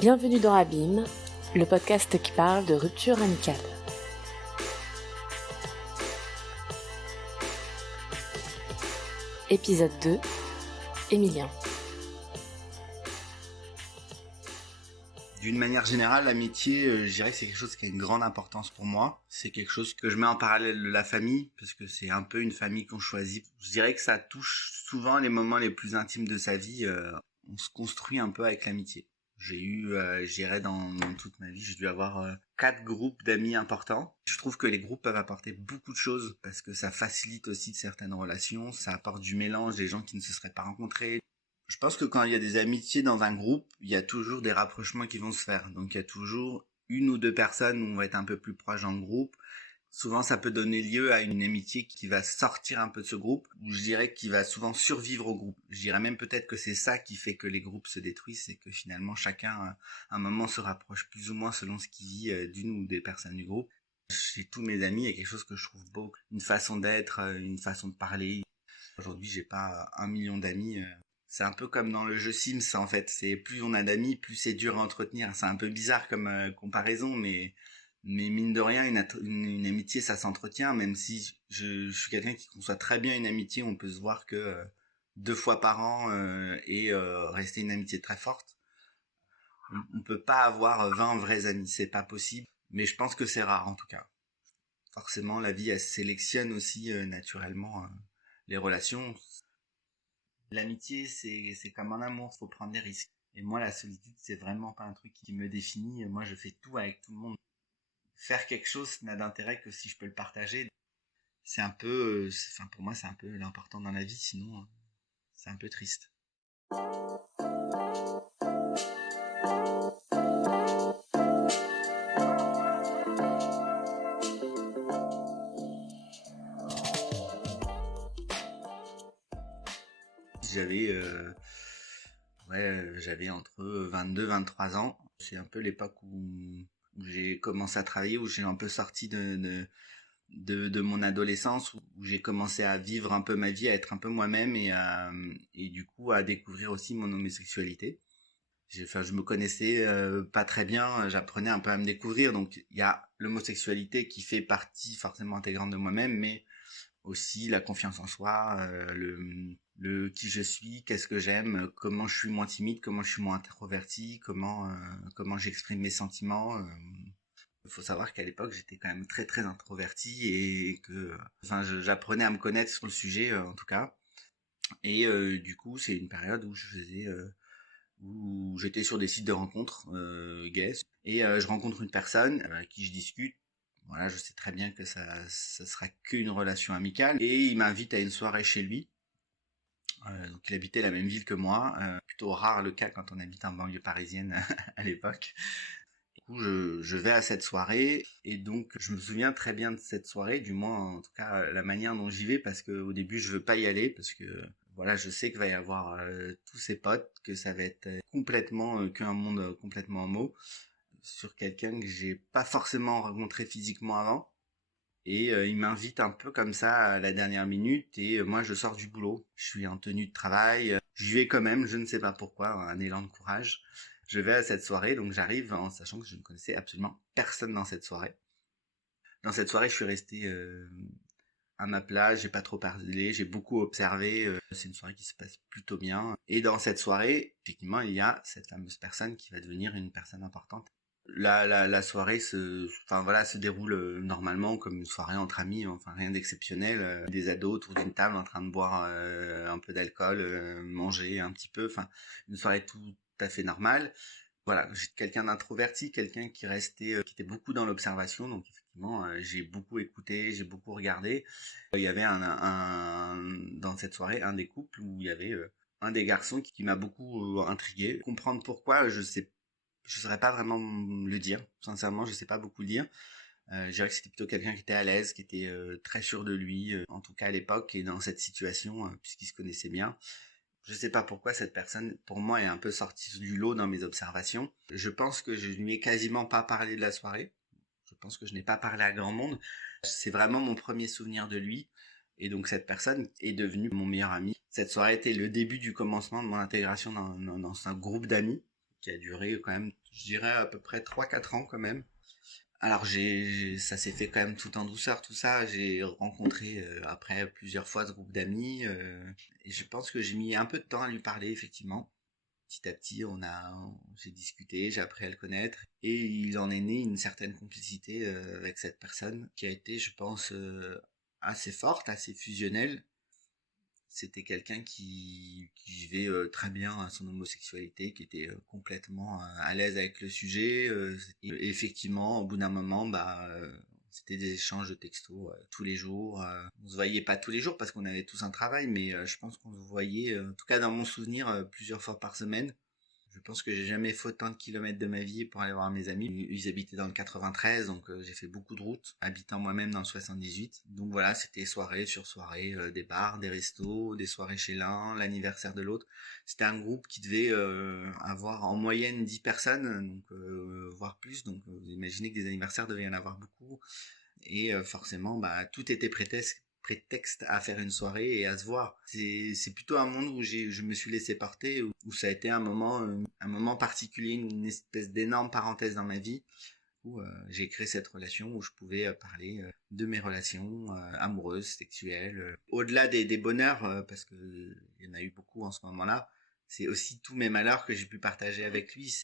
Bienvenue dans Abîme, le podcast qui parle de rupture amicale. Épisode 2, Emilien. D'une manière générale, l'amitié, je dirais que c'est quelque chose qui a une grande importance pour moi. C'est quelque chose que je mets en parallèle de la famille, parce que c'est un peu une famille qu'on choisit. Je dirais que ça touche souvent les moments les plus intimes de sa vie. On se construit un peu avec l'amitié. J'ai eu, je dirais dans toute ma vie, j'ai dû avoir 4 groupes d'amis importants. Je trouve que les groupes peuvent apporter beaucoup de choses, parce que ça facilite aussi certaines relations, ça apporte du mélange des gens qui ne se seraient pas rencontrés. Je pense que quand il y a des amitiés dans un groupe, il y a toujours des rapprochements qui vont se faire. Donc il y a toujours une ou deux personnes où on va être un peu plus proche dans le groupe. Souvent ça peut donner lieu à une amitié qui va sortir un peu de ce groupe, ou je dirais qui va souvent survivre au groupe. Je dirais même peut-être que c'est ça qui fait que les groupes se détruisent, c'est que finalement chacun à un moment se rapproche plus ou moins selon ce qu'il vit d'une ou des personnes du groupe. Chez tous mes amis, il y a quelque chose que je trouve beau, une façon d'être, une façon de parler. Aujourd'hui j'ai pas 1 million d'amis. C'est un peu comme dans le jeu Sims en fait, c'est plus on a d'amis, plus c'est dur à entretenir. C'est un peu bizarre comme comparaison, mais mine de rien, une amitié ça s'entretient, même si je suis quelqu'un qui conçoit très bien une amitié, on peut se voir que 2 fois par an et rester une amitié très forte. On peut pas avoir 20 vrais amis, c'est pas possible, mais je pense que c'est rare en tout cas. Forcément, la vie elle sélectionne aussi naturellement les relations. L'amitié, c'est comme un amour, faut prendre des risques. Et moi, la solitude, c'est vraiment pas un truc qui me définit. Moi, je fais tout avec tout le monde. Faire quelque chose n'a d'intérêt que si je peux le partager. C'est un peu, enfin, pour moi, c'est un peu l'important dans la vie, sinon, c'est un peu triste. J'avais, j'avais entre 22 23 ans. C'est un peu l'époque où j'ai commencé à travailler, où j'ai un peu sorti de mon adolescence, où j'ai commencé à vivre un peu ma vie, à être un peu moi-même et du coup à découvrir aussi mon homosexualité. Je me connaissais pas très bien, j'apprenais un peu à me découvrir, donc il y a l'homosexualité qui fait partie forcément intégrante de moi-même, mais aussi la confiance en soi, le qui je suis, qu'est-ce que j'aime, comment je suis moins timide, comment je suis moins introverti, comment j'exprime mes sentiments. Il faut savoir qu'à l'époque j'étais quand même très très introverti et que, enfin, j'apprenais à me connaître sur le sujet en tout cas. Et du coup c'est une période où j'étais sur des sites de rencontres gays et je rencontre une personne avec qui je discute. Voilà, je sais très bien que ça sera qu'une relation amicale et il m'invite à une soirée chez lui. Donc il habitait la même ville que moi, plutôt rare le cas quand on habite en banlieue parisienne à l'époque. Du coup, je vais à cette soirée et donc je me souviens très bien de cette soirée, du moins en tout cas la manière dont j'y vais, parce qu'au début je veux pas y aller parce que voilà, je sais qu'il va y avoir tous ses potes, que ça va être complètement qu'un monde complètement homo sur quelqu'un que j'ai pas forcément rencontré physiquement avant. Et il m'invite un peu comme ça à la dernière minute et moi je sors du boulot. Je suis en tenue de travail, j'y vais quand même, je ne sais pas pourquoi, un élan de courage. Je vais à cette soirée, donc j'arrive en sachant que je ne connaissais absolument personne dans cette soirée. Dans cette soirée, je suis resté à ma place, j'ai pas trop parlé, j'ai beaucoup observé. C'est une soirée qui se passe plutôt bien. Et dans cette soirée, effectivement, il y a cette fameuse personne qui va devenir une personne importante. La soirée se déroule normalement comme une soirée entre amis, enfin rien d'exceptionnel. Des ados autour d'une table en train de boire un peu d'alcool, manger un petit peu, enfin une soirée tout à fait normale. Voilà, j'étais quelqu'un d'introverti, quelqu'un qui était beaucoup dans l'observation, donc effectivement j'ai beaucoup écouté, j'ai beaucoup regardé. Il y avait dans cette soirée un des couples où il y avait un des garçons qui m'a beaucoup intrigué. Comprendre pourquoi, je saurais pas vraiment le dire. Sincèrement, je sais pas beaucoup le dire. Je dirais que c'était plutôt quelqu'un qui était à l'aise, qui était très sûr de lui, en tout cas à l'époque et dans cette situation, puisqu'il se connaissait bien. Je sais pas pourquoi cette personne, pour moi, est un peu sortie du lot dans mes observations. Je pense que je lui ai quasiment pas parlé de la soirée. Je pense que je n'ai pas parlé à grand monde. C'est vraiment mon premier souvenir de lui. Et donc cette personne est devenue mon meilleur ami. Cette soirée était le début du commencement de mon intégration dans un groupe d'amis qui a duré quand même, je dirais à peu près 3-4 ans quand même. Alors ça s'est fait quand même tout en douceur, tout ça. J'ai rencontré après plusieurs fois ce groupe d'amis et je pense que j'ai mis un peu de temps à lui parler effectivement. Petit à petit, j'ai discuté, j'ai appris à le connaître et il en est né une certaine complicité avec cette personne qui a été, je pense, assez forte, assez fusionnelle. C'était quelqu'un qui vivait très bien son homosexualité, qui était complètement à l'aise avec le sujet. Et effectivement, au bout d'un moment, c'était des échanges de textos tous les jours. On se voyait pas tous les jours parce qu'on avait tous un travail, mais je pense qu'on se voyait, en tout cas dans mon souvenir, plusieurs fois par semaine. Je pense que j'ai jamais fait autant de kilomètres de ma vie pour aller voir mes amis. Ils habitaient dans le 93, donc j'ai fait beaucoup de routes, habitant moi-même dans le 78. Donc voilà, c'était soirée sur soirée, des bars, des restos, des soirées chez l'un, l'anniversaire de l'autre. C'était un groupe qui devait avoir en moyenne 10 personnes, donc voire plus. Donc vous imaginez que des anniversaires devaient y en avoir beaucoup. Et forcément, tout était prétexte à faire une soirée et à se voir. C'est plutôt un monde où je me suis laissé porter, où ça a été un moment particulier, une espèce d'énorme parenthèse dans ma vie, où j'ai créé cette relation où je pouvais parler de mes relations amoureuses, sexuelles, au-delà des bonheurs, parce que il y en a eu beaucoup en ce moment-là. C'est aussi tous mes malheurs que j'ai pu partager avec lui.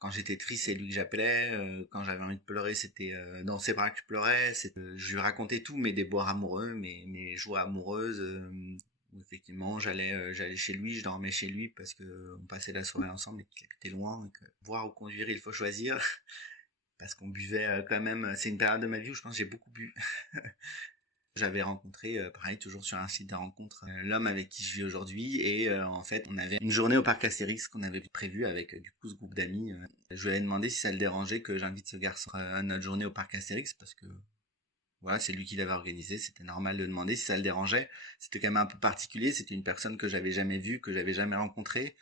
Quand j'étais triste, c'est lui que j'appelais. Quand j'avais envie de pleurer, c'était dans ses bras que je pleurais. Je lui racontais tout, mes déboires amoureux, mes joies amoureuses. Où effectivement, j'allais chez lui, je dormais chez lui parce que on passait la soirée ensemble et qu'il habitait loin. Et que voir ou conduire, il faut choisir. Parce qu'on buvait quand même. C'est une période de ma vie où je pense que j'ai beaucoup bu. J'avais rencontré, pareil, toujours sur un site de rencontre, l'homme avec qui je vis aujourd'hui. Et en fait, on avait une journée au parc Astérix qu'on avait prévue avec du coup ce groupe d'amis. Je lui avais demandé si ça le dérangeait que j'invite ce garçon à notre journée au parc Astérix parce que voilà, c'est lui qui l'avait organisé. C'était normal de demander si ça le dérangeait. C'était quand même un peu particulier. C'était une personne que j'avais jamais vue, que j'avais jamais rencontrée.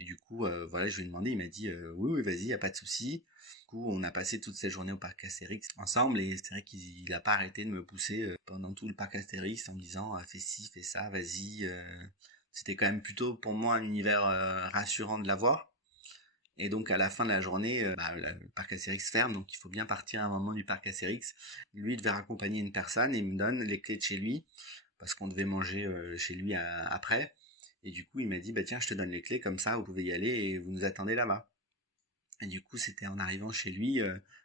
Et du coup, voilà, je lui ai demandé. Il m'a dit oui, oui, vas-y, y a pas de souci. Du coup, on a passé toute cette journée au parc Astérix ensemble et c'est vrai qu'il a pas arrêté de me pousser pendant tout le parc Astérix en me disant fais ci, fais ça, vas-y. C'était quand même plutôt pour moi un univers rassurant de l'avoir. Et donc à la fin de la journée, le parc Astérix ferme, donc il faut bien partir à un moment du parc Astérix. Lui devait raccompagner une personne et il me donne les clés de chez lui parce qu'on devait manger chez lui après. Et du coup, il m'a dit tiens, je te donne les clés comme ça, vous pouvez y aller et vous nous attendez là-bas. Et du coup, c'était en arrivant chez lui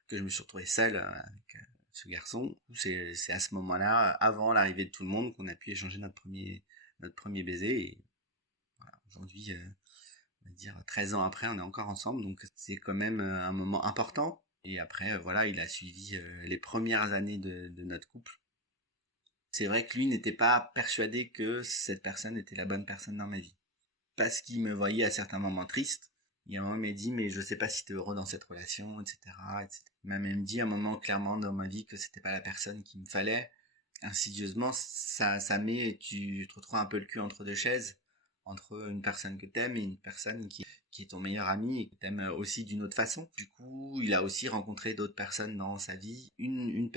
que je me suis retrouvé seul avec ce garçon. C'est à ce moment-là, avant l'arrivée de tout le monde, qu'on a pu échanger notre premier baiser. Et voilà, aujourd'hui, on va dire 13 ans après, on est encore ensemble, donc c'est quand même un moment important. Et après, voilà, il a suivi les premières années de notre couple. C'est vrai que lui n'était pas persuadé que cette personne était la bonne personne dans ma vie. Parce qu'il me voyait à certains moments triste. Il y a un moment, il m'a dit, mais je sais pas si t'es heureux dans cette relation, etc., etc. Il m'a même dit à un moment clairement dans ma vie que c'était pas la personne qu'il me fallait. Insidieusement, ça met, tu te retrouves un peu le cul entre deux chaises, entre une personne que t'aimes et une personne qui est ton meilleur ami et que t'aimes aussi d'une autre façon. Du coup, il a aussi rencontré d'autres personnes dans sa vie. Une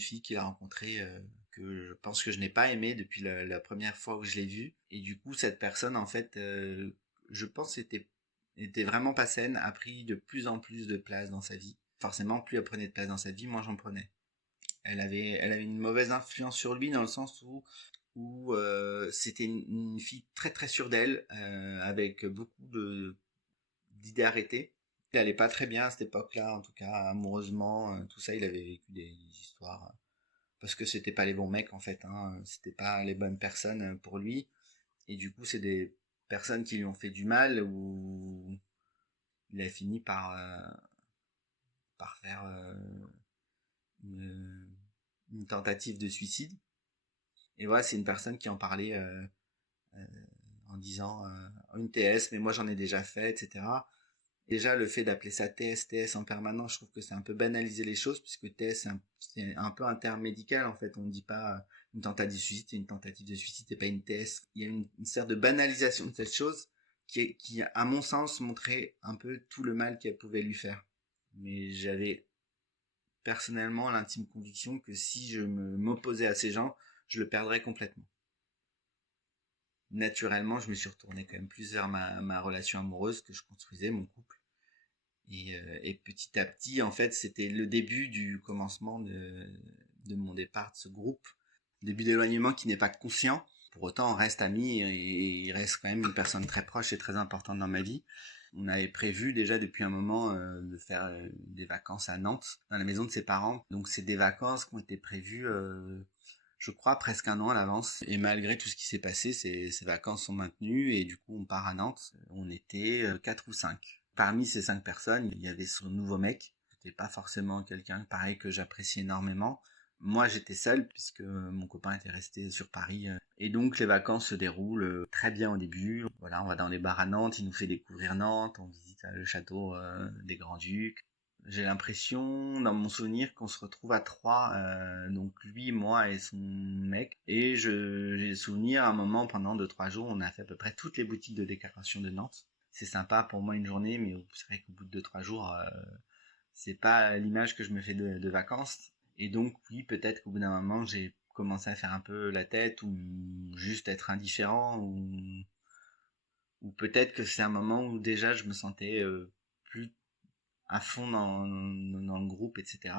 fille qu'il a rencontrée, que je pense que je n'ai pas aimée depuis la première fois où je l'ai vue. Et du coup, cette personne, en fait, je pense était vraiment pas saine, a pris de plus en plus de place dans sa vie. Forcément, plus elle prenait de place dans sa vie, moins j'en prenais. Elle avait une mauvaise influence sur lui dans le sens où c'était une fille très très sûre d'elle, avec beaucoup d'idées arrêtées. Il allait pas très bien à cette époque-là, en tout cas amoureusement, tout ça. Il avait vécu des histoires parce que c'était pas les bons mecs en fait, hein, c'était pas les bonnes personnes pour lui. Et du coup, c'est des personnes qui lui ont fait du mal ou il a fini par faire une, une tentative de suicide. Et voilà, c'est une personne qui en parlait euh, en disant une TS, mais moi j'en ai déjà fait, etc. Déjà, le fait d'appeler ça TS en permanence, je trouve que c'est un peu banaliser les choses, puisque TS, c'est un peu un terme médical, en fait. On ne dit pas une tentative de suicide, c'est une tentative de suicide, c'est pas une TS. Il y a une sorte de banalisation de cette chose qui, à mon sens, montrait un peu tout le mal qu'elle pouvait lui faire. Mais j'avais personnellement l'intime conviction que si je m'opposais à ces gens, je le perdrais complètement. Naturellement, je me suis retourné quand même plus vers ma relation amoureuse que je construisais, mon couple. Et petit à petit, en fait, c'était le début du commencement de mon départ de ce groupe. Début d'éloignement qui n'est pas conscient. Pour autant, on reste amis et il reste quand même une personne très proche et très importante dans ma vie. On avait prévu déjà depuis un moment de faire des vacances à Nantes, dans la maison de ses parents. Donc c'est des vacances qui ont été prévues, je crois, presque un an à l'avance. Et malgré tout ce qui s'est passé, ces vacances sont maintenues et du coup on part à Nantes. On était 4 ou 5. Parmi ces 5 personnes, il y avait son nouveau mec. C'était pas forcément quelqu'un pareil que j'apprécie énormément. Moi, j'étais seul puisque mon copain était resté sur Paris. Et donc, les vacances se déroulent très bien au début. Voilà, on va dans les bars à Nantes, il nous fait découvrir Nantes, on visite le château des Grands-Ducs. J'ai l'impression, dans mon souvenir, qu'on se retrouve à 3, donc lui, moi et son mec. Et j'ai le souvenir, à un moment, pendant 2-3 jours, on a fait à peu près toutes les boutiques de décoration de Nantes. C'est sympa pour moi une journée, mais c'est vrai qu'au bout de 2-3 jours, c'est pas l'image que je me fais de vacances. Et donc, oui, peut-être qu'au bout d'un moment, j'ai commencé à faire un peu la tête ou juste être indifférent ou peut-être que c'est un moment où déjà je me sentais plus à fond dans le groupe, etc.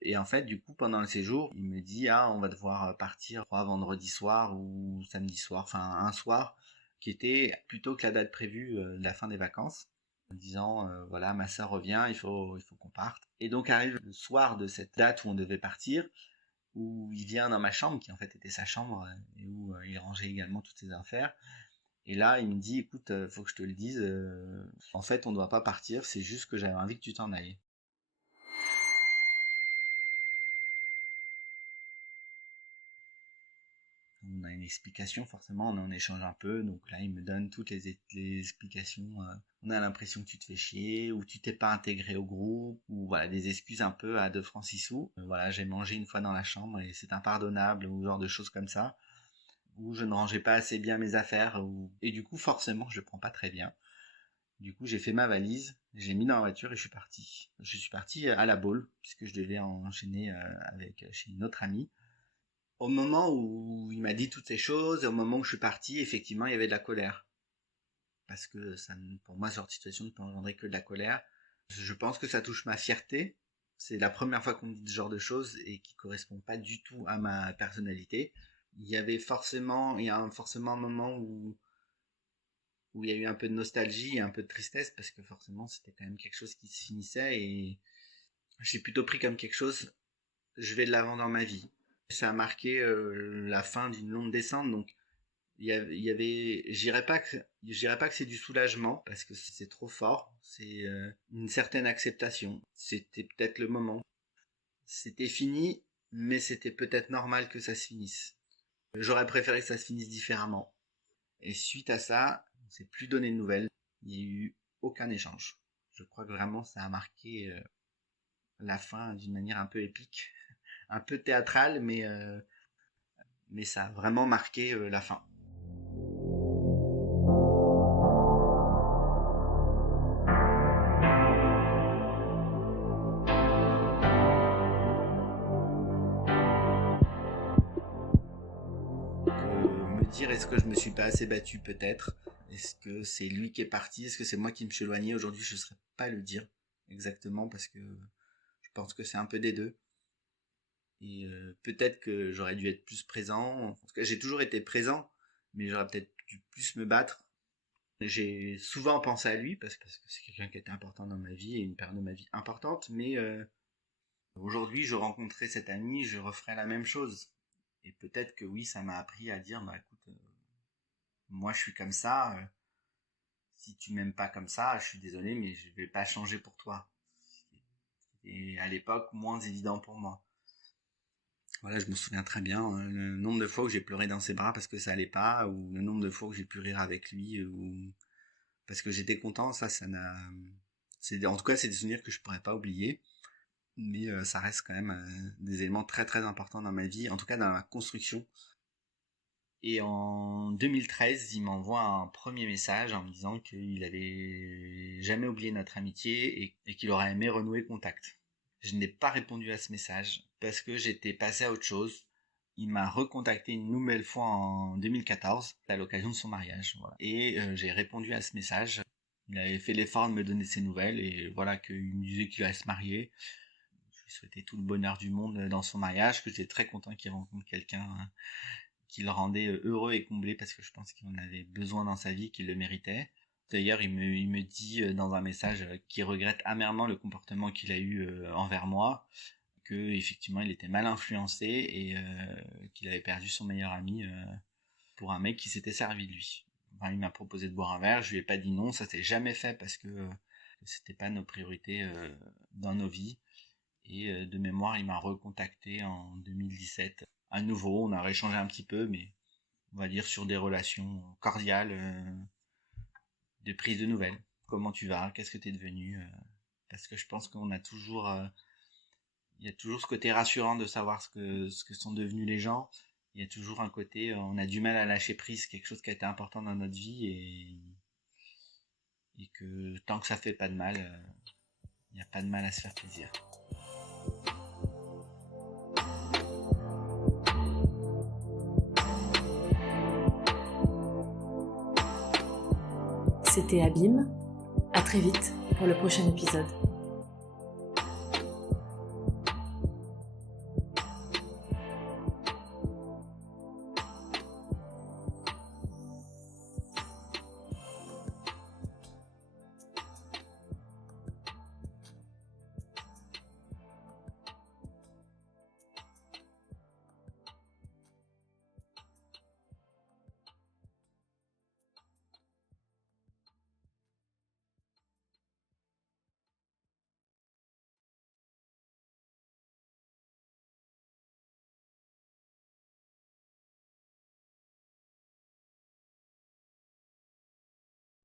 Et en fait, du coup, pendant le séjour, il me dit, ah, on va devoir partir, je crois, vendredi soir ou samedi soir, enfin un soir, qui était plutôt que la date prévue de la fin des vacances, en disant, voilà, ma sœur revient, il faut qu'on parte. Et donc arrive le soir de cette date où on devait partir, où il vient dans ma chambre, qui en fait était sa chambre, et où il rangeait également toutes ses affaires. Et là, il me dit, écoute, faut que je te le dise, en fait, on ne doit pas partir, c'est juste que j'avais envie que tu t'en ailles. On a une explication, forcément, on en échange un peu, donc là, il me donne toutes les explications. On a l'impression que tu te fais chier, ou tu t'es pas intégré au groupe, ou voilà, des excuses un peu à 2 francs 6 sous. Voilà, j'ai mangé une fois dans la chambre et c'est impardonnable, ou genre de choses comme ça. Ou je ne rangeais pas assez bien mes affaires, et du coup, forcément, je le prends pas très bien. Du coup, j'ai fait ma valise, j'ai mis dans la voiture et je suis parti. Je suis parti à la Baule, puisque je devais enchaîner avec chez une autre amie. Au moment où il m'a dit toutes ces choses, et au moment où je suis parti, effectivement, il y avait de la colère. Parce que pour moi, ce genre de situation ne peut engendrer que de la colère. Je pense que ça touche ma fierté. C'est la première fois qu'on me dit ce genre de choses et qui correspond pas du tout à ma personnalité. Il y a forcément un moment où il y a eu un peu de nostalgie et un peu de tristesse parce que forcément c'était quand même quelque chose qui se finissait et j'ai plutôt pris comme quelque chose, je vais de l'avant dans ma vie. Ça a marqué la fin d'une longue descente, donc il y avait, je dirais pas que c'est du soulagement parce que c'est trop fort, c'est une certaine acceptation. C'était peut-être le moment. C'était fini, mais c'était peut-être normal que ça se finisse. J'aurais préféré que ça se finisse différemment. Et suite à ça, on s'est plus donné de nouvelles. Il n'y a eu aucun échange. Je crois que vraiment ça a marqué la fin d'une manière un peu épique, un peu théâtrale, mais ça a vraiment marqué la fin. Me dire est-ce que je me suis pas assez battu peut-être, est-ce que c'est lui qui est parti, est-ce que c'est moi qui me suis éloigné, aujourd'hui je ne saurais pas le dire exactement parce que je pense que c'est un peu des deux. Et peut-être que j'aurais dû être plus présent. En tout cas, j'ai toujours été présent, mais j'aurais peut-être dû plus me battre. J'ai souvent pensé à lui parce que c'est quelqu'un qui était important dans ma vie et une période de ma vie importante. Mais aujourd'hui, je rencontrais cet ami, je referais la même chose. Et peut-être que oui, ça m'a appris à dire, bah écoute, moi je suis comme ça. Si tu m'aimes pas comme ça, je suis désolé, mais je vais pas changer pour toi. Et à l'époque, moins évident pour moi. Voilà, je me souviens très bien le nombre de fois où j'ai pleuré dans ses bras parce que ça allait pas, ou le nombre de fois où j'ai pu rire avec lui, ou parce que j'étais content. Ça n'a, en tout cas, c'est des souvenirs que je pourrais pas oublier, mais ça reste quand même des éléments très très importants dans ma vie, en tout cas dans ma construction. Et en 2013, il m'envoie un premier message en me disant qu'il avait jamais oublié notre amitié et qu'il aurait aimé renouer contact. Je n'ai pas répondu à ce message parce que j'étais passé à autre chose. Il m'a recontacté une nouvelle fois en 2014 à l'occasion de son mariage. Voilà. Et j'ai répondu à ce message. Il avait fait l'effort de me donner ses nouvelles et voilà, qu'il me disait qu'il allait se marier. Je lui souhaitais tout le bonheur du monde dans son mariage, que j'étais très content qu'il rencontre quelqu'un qui le rendait heureux et comblé parce que je pense qu'il en avait besoin dans sa vie, qu'il le méritait. D'ailleurs, il me dit dans un message qu'il regrette amèrement le comportement qu'il a eu envers moi, que effectivement il était mal influencé et qu'il avait perdu son meilleur ami pour un mec qui s'était servi de lui. Enfin, il m'a proposé de boire un verre, je lui ai pas dit non, ça s'est jamais fait parce que c'était pas nos priorités dans nos vies. Et de mémoire, il m'a recontacté en 2017. À nouveau, on a rééchangé un petit peu, mais on va dire sur des relations cordiales, de prise de nouvelles. Comment tu vas? Qu'est-ce que t'es devenu? Parce que je pense qu'on a toujours, il y a toujours ce côté rassurant de savoir ce que sont devenus les gens. Il y a toujours un côté, on a du mal à lâcher prise, quelque chose qui a été important dans notre vie et que tant que ça fait pas de mal, il n'y a pas de mal à se faire plaisir. C'était Abîme. À très vite pour le prochain épisode.